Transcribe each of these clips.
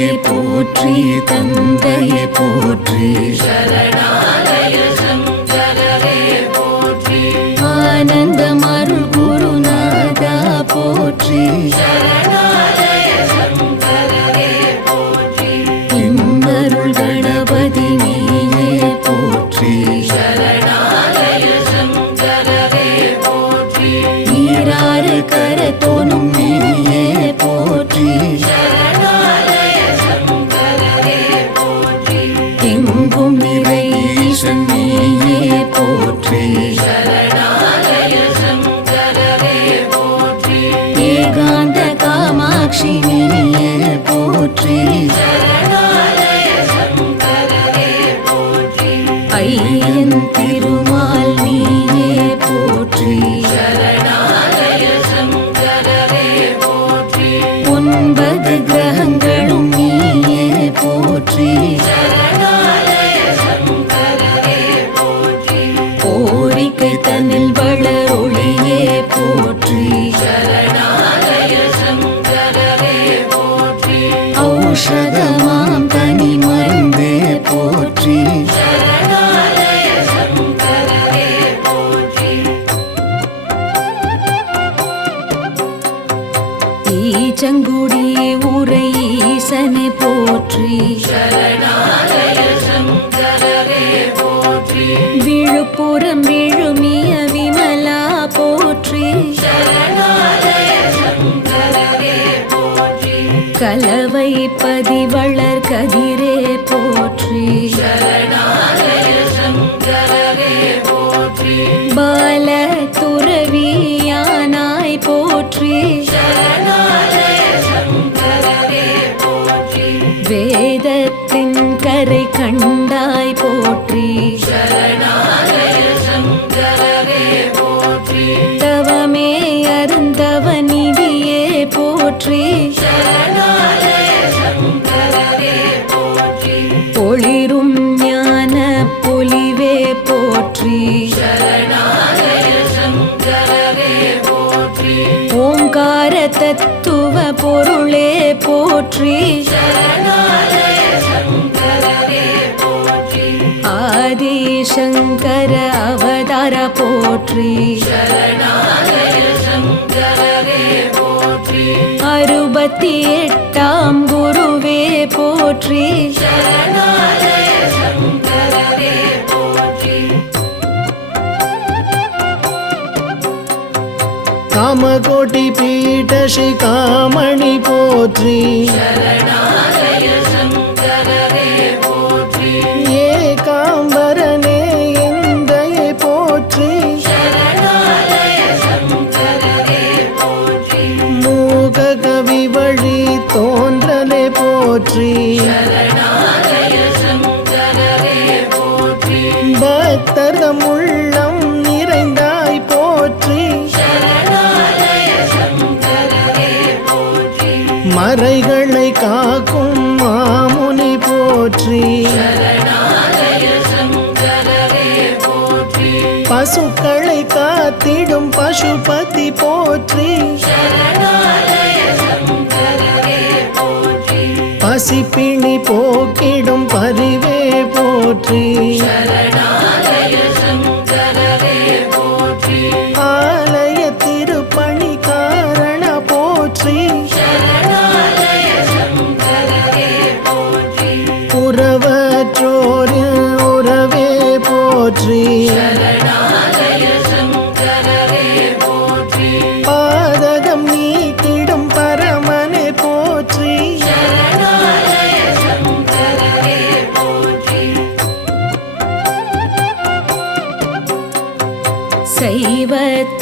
தாயே போற்றி தந்தையே போற்றி சரணாலய சங்கரரே போற்றி ஆனந்தம் அருள் குருநாதா போற்றி சரணாலய சங்கரரே போற்றி இன்னருள் கணபதி நீயே போற்றி சரணாலய சங்கரரே போற்றி நீராறு கரத்தோனும் நீயே போற்றி சரணாலய சங்கரரே போற்றி எங்கும் நிறை ஈசன் நீயே போற்றி சரணாலய சங்கரரே போற்றி ஏகாந்த காமாட்சி நீயே போற்றி சரணாலய சங்கரரே போற்றி ஐயன் திருமால் நீயே போற்றி சரணாலய சங்கரரே போற்றி 9 கிரகங்களும் நீயே போற்றி சரணாலய சங்கரரே போற்றி கோரிக்கை தன்னில் வளரொளியே போற்றி சரணாலய சங்கரரே போற்றி ஔஷதமாம் தனி மருந்தே போற்றி சரணாலய சங்கரரே போற்றி ஈச்சங்குடி உரை ஈசனை போற்றி சரணாலய சங்கரரே போற்றி விழுப்புரம் விழுமிய விமலா போற்றி சரணாலய சங்கரரே போற்றி கலவை பதிவளர் கதிரே போற்றி சரணாலய சங்கரரே போற்றி பால துறவியானாய் போற்றி சரணாலய சங்கரரே போற்றி வேதத்தின் கரை கண்டாய் போற்றி சரணாலய சங்கரரே போற்றி தவமே அருந்தவ நிதியே போற்றி சரணாலய சங்கரரே போற்றி ஒளிரும் ஞான பொலிவே போற்றி சரணாலய சங்கரரே போற்றி ஓங்கார தத்துவ பொருளே போற்றி சரணாலய சங்கரரே போற்றி ஆதிசங்கர அவதார போற்றி சரணாலய சங்கரரே போற்றி 68ஆம் குருவே போற்றி சரணாலய சங்கரரே போற்றி காமகோட்டி பீட சிகாமணி போற்றி சரணாலய சங்கரரே போற்றி ஏகாம்பரனே எந்தையை போற்றி சரணாலய சங்கரரே போற்றி மூக கவி வழி தோன்றலே போற்றி சரணாலய சங்கரரே போற்றி பக்தர்தம் உள்ளம் நிறைந்தாய் போற்றி சரணாலய சங்கரரே போற்றி மறைகளை காக்கும் மாமுனி போற்றி சரணாலய சங்கரரே போற்றி பசுக்களை காத்திடும் பசுபதி போற்றி சரணாலய சங்கரரே போற்றி பசிப்பிணி போக்கிடும் பரிவே போற்றி சரணாலய சங்கரரே போற்றி ஆலய திருப்பணி காரண போற்றி சரணாலய சங்கரரே போற்றி உறவற்றோரின் உறவே போற்றி சரணாலய சங்கரரே போற்றி பாதகம் நீக்கிடும் பரமனே போற்றி சரணாலய சங்கரரே போற்றி சைவ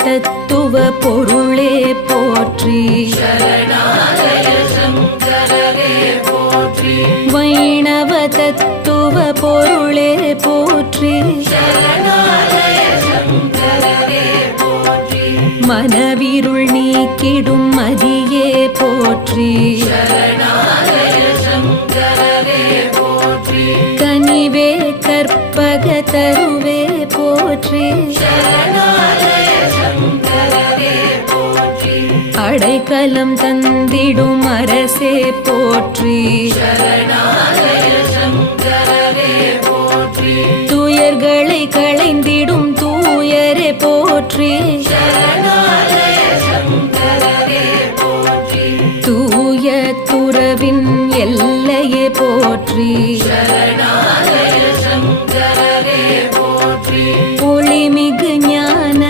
தத்துவ பொருளே போற்றி சரணாலய சங்கரரே போற்றி வைணவ தத்துவ பொருளே போற்றி சரணாலய சங்கரரே போற்றி மனவிருள் நீக்கிடும் மதியே போற்றி சரணாலய சங்கரரே போற்றி கனிவே கற்பக தருவே போற்றி சரணாலய சங்கரரே போற்றி அடைக்கலம் தந்திடும் அரசே போற்றி. சரணாலய சங்கரரே போற்றி. துயர்களை களைந்திடும் தூயரே போற்றி. சரணாலய சங்கரரே போற்றி. தூய துறவின் எல்லையே போற்றி. சரணாலய சங்கரரே போற்றி. ஒளிமிகு ஞான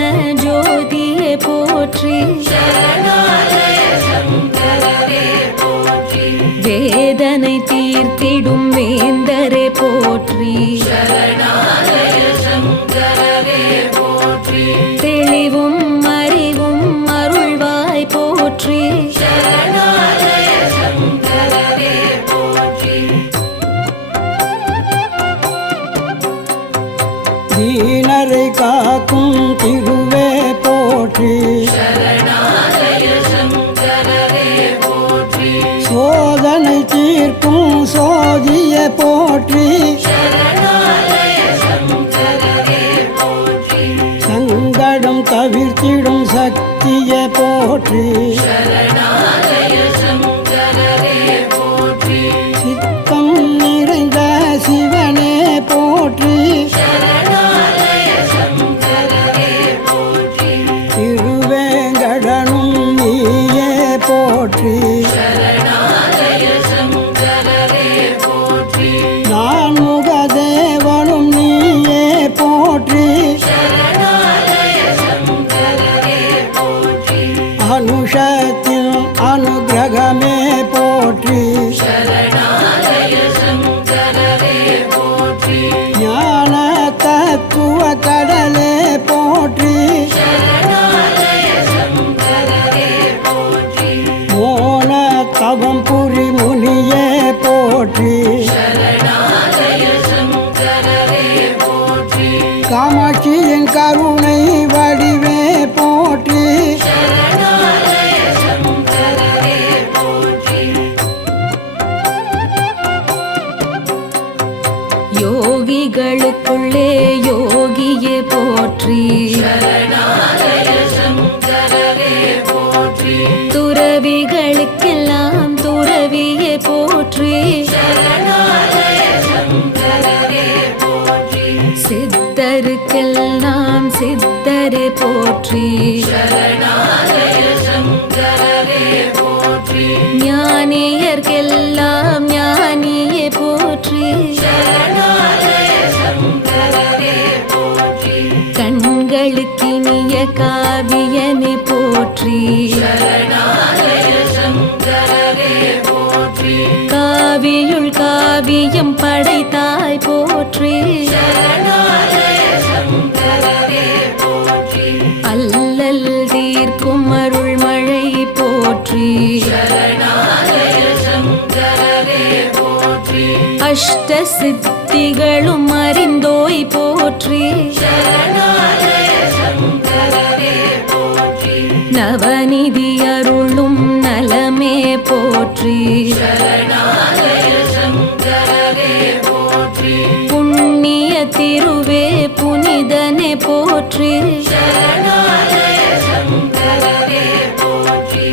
ஜோதியே போற்றி. சரணாலய சங்கரரே போற்றி. வேதனை தீர்த்திடும் வேந்தரே போற்றி. சரணாலய சங்கரரே போற்றி. தெளிவும் அறிவும் அருள்வாய் போற்றி. சரணாலய சங்கரரே போற்றி. தீனரை காக்கும் திருவே போற்றி. சரணாலய சங்கரரே போற்றி. சோதனை தீர்க்கும் சோதிய போற்றி. சரணாலய சங்கரரே போற்றி. சங்கடம் தவிர்த்திடும் சக்திய போற்றி. சரணாலய சங்கரரே போற்றி. சித்தம் நிறைந்த சிவனே போற்றி. சரணாலய சங்கரரே போற்றி. திருவேங்கடனும் நீயே போற்றி. சரணாலய சங்கரரே போற்றி. நான் முகதேவனும் நீயே போற்றி. சரணாலய சங்கரரே போற்றி. அனுஷத்தில் அனுகிரகமே போற்றி. சரணாலய சங்கரரே போற்றி. ஞான தத்துவ கடலே போற்றி. சரணாலய சங்கரரே போற்றி. மோன தவம் புரி முனியே போற்றி. சரணாலய சங்கரரே போற்றி. காமாட்சியின் கருணை வடிவே போற்றி. சரணாலய சங்கரரே போற்றி. யோகிகளுக்குள்ளே யோகியே போற்றி. சரணாலய சங்கரரே போற்றி. துறவிகளுக்கெல்லாம் துறவியே போற்றி. சரணாலய சங்கரரே போற்றி. சித்தருக்கெல்லாம் சித்தரே போற்றி. சரணாலய சங்கரரே போற்றி. ஞானியர்க்கெல்லாம் ஞானியே போற்றி. சரணாலய சங்கரரே போற்றி. கண்களுக்கினிய காவியனே போற்றி. சரணாலய சங்கரரே போற்றி. காவியுள் காவியம் படைத்தாய் போற்றி. சரணாலய சங்கரரே போற்றி. அல்லல் தீர்க்கும் அருள்மழை போற்றி. சரணாலய சங்கரரே போற்றி. அஷ்ட சித்திகளும் அறிந்தோய் போற்றி. சரணாலய சங்கரரே போற்றி. நவநிதி அருளும் நலமே போற்றி. சரணாலய சங்கரரே போற்றி. புண்ணிய திருவே புனிதனே போற்றி. சரணாலய சங்கரரே போற்றி.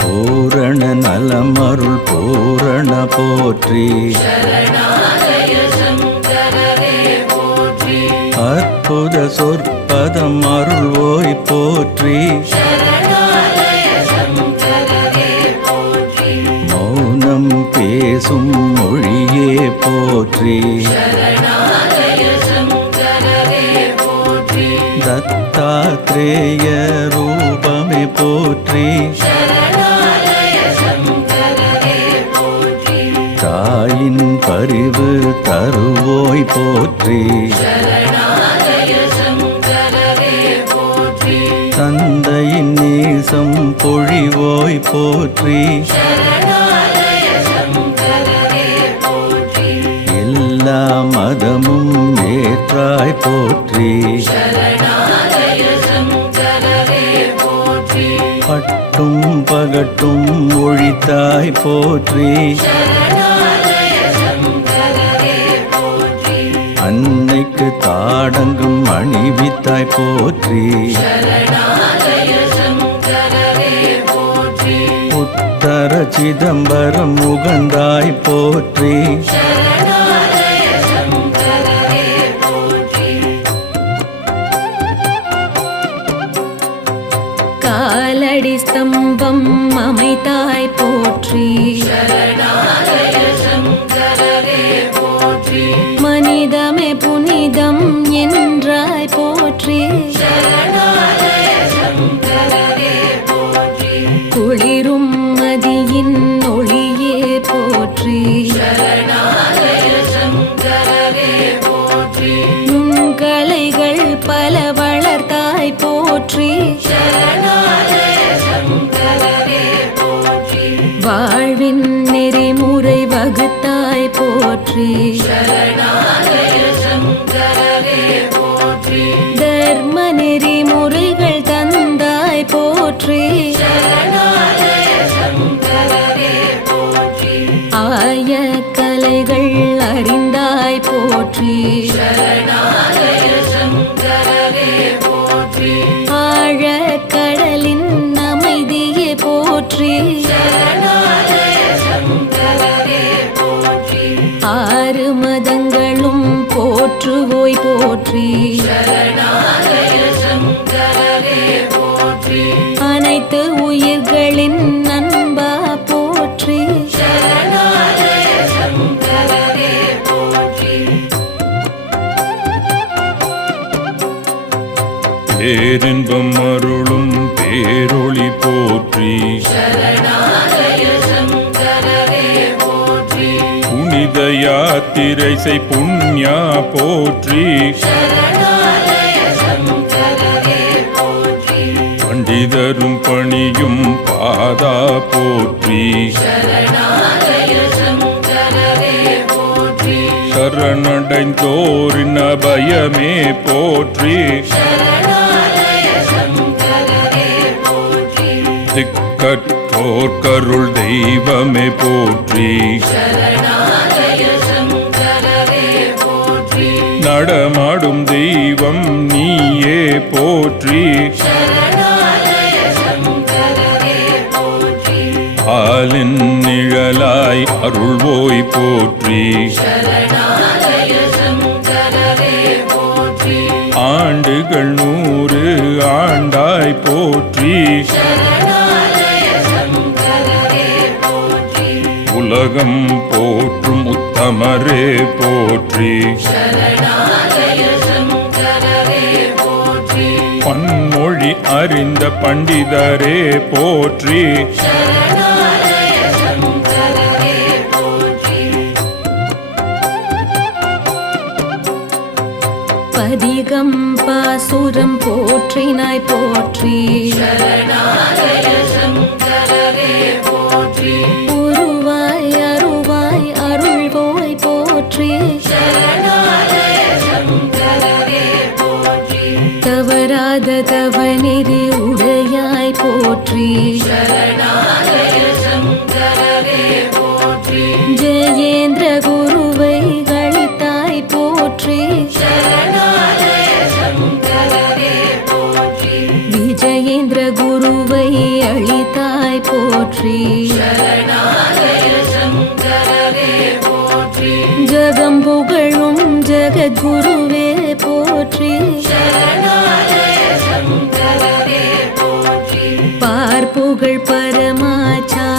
பூரண நலமருள் பூரண போற்றி. சரணாலய சங்கரரே போற்றி. அற்புத சொற்பதம் அருள்வோய் போற்றி. சரணாலய சங்கரரே போற்றி. மௌனம் பேசும் மொழியே போற்றி. சரணாலய சங்கரரே போற்றி. தத்தாத்ரேய ரூபமே போற்றி. சரணாலய சங்கரரே போற்றி. தாயின் பரிவு தருவோய் போற்றி. சரணாலய சங்கரரே போற்றி. தந்தையின் நேசம் பொழிவோய் போற்றி. சரணாலய சங்கரரே போற்றி. எல்லா மதமும் ஏற்றாய் போற்றி. சரணாலய சங்கரரே போற்றி. பட்டும் பகட்டும் ஒழித்தாய் போற்றி. சரணாலய சங்கரரே போற்றி. அன்னைக்கு ஆடங்கம் அணிவித்தாய் போற்றி. சரணாலய சங்கரரே போற்றி. உத்தர சிதம்பரம் உகந்தாய் போற்றி. சரணாலய சங்கரரே போற்றி. காலடி ஸ்தம்பம் அமைத்தாய் போற்றி. சரணாலய சங்கரரே போற்றி. மனிதமே புனிதம் என்றாய் போற்றி. சரணாலய சங்கரரே போற்றி. குளிரும் மதியின் ஒளியே போற்றி. சரணாலய சங்கரரே போற்றி. நுண்கலைகள் பல வளர்த்தாய் போற்றி. சரணாலய சங்கரரே போற்றி. வாழ்வின் நெறிமுறை வகுத்தாய் போற்றி. சரணாலய சங்கரரே போற்றி. தர்ம நெறிமுறைகள் தந்தாய் போற்றி. சரணாலய சங்கரரே போற்றி. ஆய கலைகள் அறிந்தாய் போற்றி. சரணாலய சங்கரரே போற்றி. ஆழ கடலின் அமைதியே போற்றி. சரணாலய சங்கரரே போற்றி. ஆறு மதங்களும் போற்றுவோய் போற்றி. சரணாலய சங்கரரே போற்றி. அனைத்து உயிர்களின் நண்பா போற்றி. சரணாலய சங்கரரே போற்றி. பேரின்பம் அருளும் பேரொளி போற்றி. சரணாலய சங்கரரே போற்றி. புனித யாத்திரை செய் புண்ணியா போற்றி. சரணாலய சங்கரரே போற்றி. பண்டிதரும் பணியும் பாதா போற்றி. சரணாலய சங்கரரே போற்றி. சரணடைந்தோரின் அபயமே போற்றி. சரணாலய சங்கரரே போற்றி. திக்கற்றோர் கருள் தெய்வமே போற்றி. சரணாலய சங்கரரே போற்றி. நடமாடும் தெய்வம் நீயே போற்றி. சரணாலய சங்கரரே போற்றி. ஆலின் நிழலாய் அருள்வோய் போற்றி. சரணாலய சங்கரரே போற்றி. ஆண்டுகள் 100 ஆண்டாய் போற்றி. சரணாலய சங்கரரே போற்றி. உலகம் போற்றும் உத்தமரே போற்றி. சரணாலய சங்கரரே போற்றி. பன்மொழி அறிந்த பண்டிதரே போற்றி. சரணாலய சங்கரரே போற்றி. பதிகம் பாசுரம் போற்றினாய் போற்றி. சரணாலய சங்கரரே போற்றி. உருவாய் அருவாய் அருள்வோய் போற்றி. சரணாலய சங்கரரே போற்றி. தவறாத தவநெறி உடையாய் போற்றி. சரணாலய சங்கரரே போற்றி. ஜெயேந்திர குருவை களித்தாய் போற்றி. சரணாலய சங்கரரே போற்றி. விஜயேந்திர குருவை அளித்தாய் போற்றி. சரணாலய சங்கரரே போற்றி. ஜகம் புகழும் ஜகத்குருவே போற்றி. சரணாலய சங்கரரே போற்றி. பார்ப்புகழ் பரமாச்சாரியார்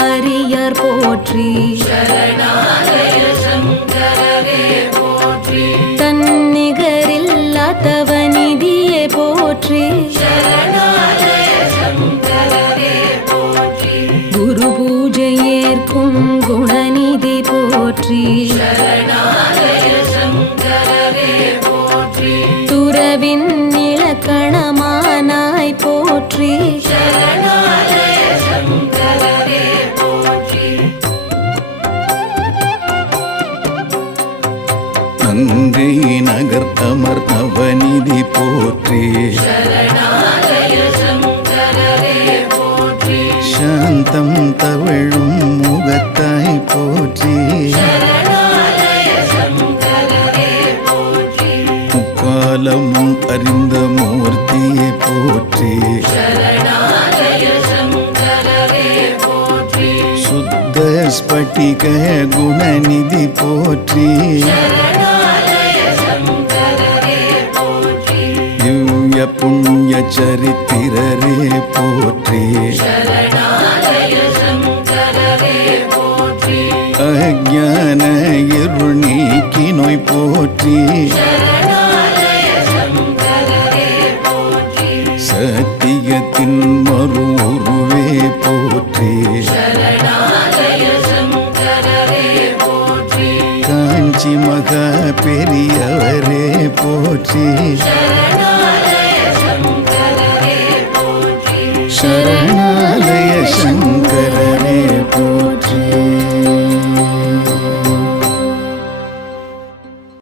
போற்றி. சரணாலய சங்கரரே போற்றி. தன்னிகரில்லா தவநிதியே போற்றி. சரணாலய சங்கரரே போற்றி. குரு பூஜை ஏற்கும் குணநிதி போற்றி. சரணாலய சங்கரரே போற்றி. துறவின் இலக்கணமானாய் போற்றி. சரணாலய சங்கரரே போற்றி. நங்கை நகர் அமர் நவநிதி போற்றி. சரணாலய சங்கரரே போற்றி. சாந்தம் தவழும் முகத்தாய் போற்றி. சரணாலய சங்கரரே போற்றி. முக்கால மூலமும் அறிந்த மூர்த்தியை போற்றி சரணாலய சங்கரரே போற்றி சுத்த ஸ்பட்டிக குணநிதி போற்றி சரணாலய சங்கரரே போற்றி திவ்ய புண்ணிய சரித்திரரே போற்றி சரணாலய சங்கரரே போற்றி அஜ்ஞான இருள் நீக்கி நோய் போற்றி சரணாலய சங்கரரே போற்றி சத்தியத்தின் மறு உருவே போற்றி சரணாலய சங்கரரே போற்றி காஞ்சி மகா பெரியவரே போற்றி சரணாலய சங்கரரே போற்றி சரணாலய